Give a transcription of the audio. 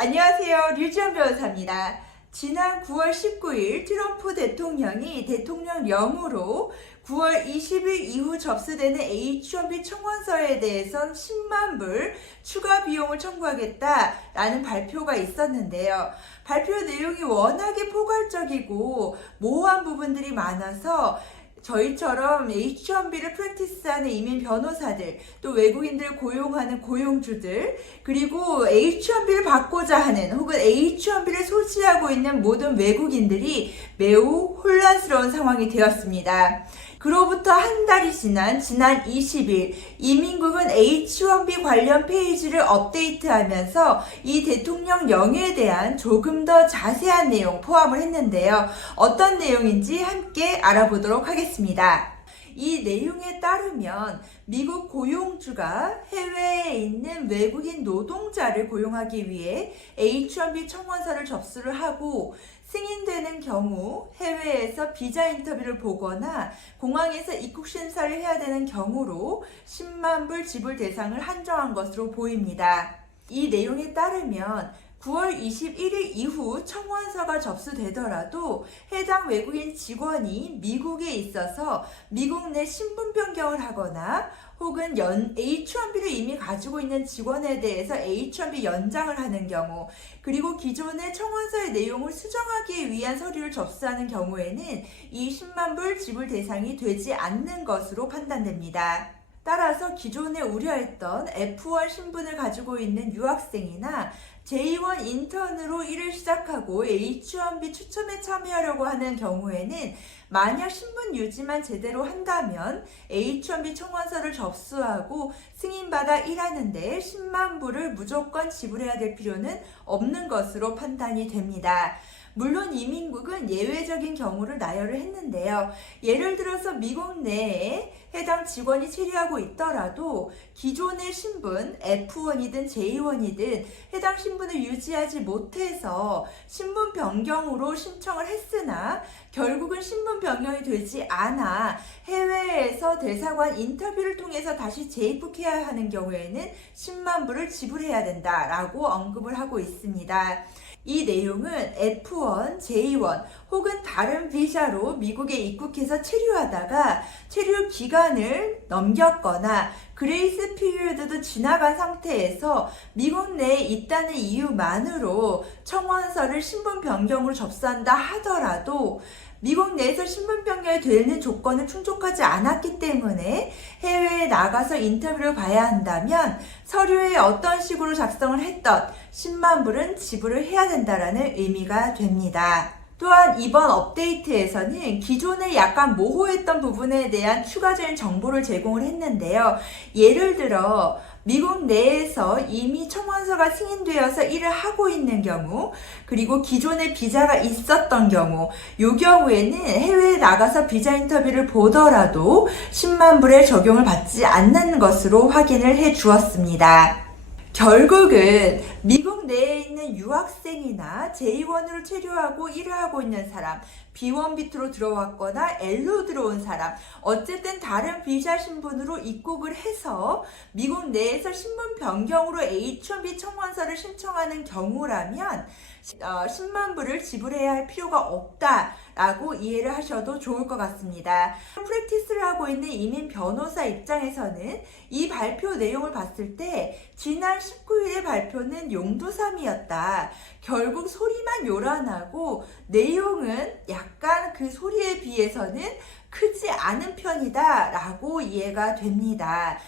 안녕하세요. 류지연 변호사입니다. 지난 9월 19일 트럼프 대통령이 대통령령으로 9월 20일 이후 접수되는 H-1B 청원서에 대해선 10만 불 추가 비용을 청구하겠다라는 발표가 있었는데요. 발표 내용이 워낙에 포괄적이고 모호한 부분들이 많아서 저희처럼 H-1B를 프랙티스하는 이민 변호사들, 또 외국인들 고용하는 고용주들, 그리고 H-1B를 받고자 하는 혹은 H-1B를 소지하고 있는 모든 외국인들이 매우 혼란스러운 상황이 되었습니다. 그로부터 한 달이 지난 20일 이민국은 H-1B 관련 페이지를 업데이트하면서 이 대통령령에 대한 조금 더 자세한 내용 포함을 했는데요. 어떤 내용인지 함께 알아보도록 하겠습니다. 이 내용에 따르면 미국 고용주가 해외에 있는 외국인 노동자를 고용하기 위해 H-1B 청원서를 접수를 하고 승인되는 경우 해외에서 비자 인터뷰를 보거나 공항에서 입국 심사를 해야 되는 경우로 10만 불 지불 대상을 한정한 것으로 보입니다. 이 내용에 따르면 9월 21일 이후 청원서가 접수되더라도 해당 외국인 직원이 미국에 있어서 미국 내 신분 변경을 하거나 혹은 H-1B를 이미 가지고 있는 직원에 대해서 H-1B 연장을 하는 경우, 그리고 기존의 청원서의 내용을 수정하기 위한 서류를 접수하는 경우에는 이 10만 불 지불 대상이 되지 않는 것으로 판단됩니다. 따라서 기존에 우려했던 F1 신분을 가지고 있는 유학생이나 J1 인턴으로 일을 시작하고 H-1B 추첨에 참여하려고 하는 경우에는 만약 신분 유지만 제대로 한다면 H-1B 청원서를 접수하고 승인받아 일하는데 10만 불을 무조건 지불해야 될 필요는 없는 것으로 판단이 됩니다. 물론 이민국은 예외적인 경우를 나열을 했는데요. 예를 들어서 미국 내에 해당 직원이 체류하고 있더라도 기존의 신분 F1이든 J1이든 해당 신분을 유지하지 못해서 신분 변경으로 신청을 했으나 결국은 신분 변경이 되지 않아 해외에서 대사관 인터뷰를 통해서 다시 재입국해야 하는 경우에는 10만 불을 지불해야 된다라고 언급을 하고 있습니다. 이 내용은 F1, J1 혹은 다른 비자로 미국에 입국해서 체류하다가 체류 기간을 넘겼거나 그레이스 피리어드도 지나간 상태에서 미국 내에 있다는 이유만으로 청원서를 신분 변경으로 접수한다 하더라도 미국 내에서 신분 변경이 되는 조건을 충족하지 않았기 때문에 해외에 나가서 인터뷰를 봐야 한다면 서류에 어떤 식으로 작성을 했던 10만 불은 지불을 해야 된다라는 의미가 됩니다. 또한 이번 업데이트에서는 기존에 약간 모호했던 부분에 대한 추가적인 정보를 제공을 했는데요. 예를 들어 미국 내에서 이미 청원서가 승인되어서 일을 하고 있는 경우, 그리고 기존에 비자가 있었던 경우, 이 경우에는 해외에 나가서 비자 인터뷰를 보더라도 10만 불의 적용을 받지 않는 것으로 확인을 해 주었습니다. 결국은 미국 내에 있는 유학생이나 J1으로 체류하고 일을 하고 있는 사람, B1, B2로 들어왔거나 L로 들어온 사람, 어쨌든 다른 비자 신분으로 입국을 해서 미국 내에서 신분 변경으로 H-1B 청원서를 신청하는 경우라면 10만 불을 지불해야 할 필요가 없다라고 이해를 하셔도 좋을 것 같습니다. 프랙티스를 하고 있는 이민 변호사 입장에서는 이 발표 내용을 봤을 때 지난 19일의 발표는 용두삼이었다. 결국 소리만 요란하고 내용은 약간 그 소리에 비해서는 크지 않은 편이다 라고 이해가 됩니다.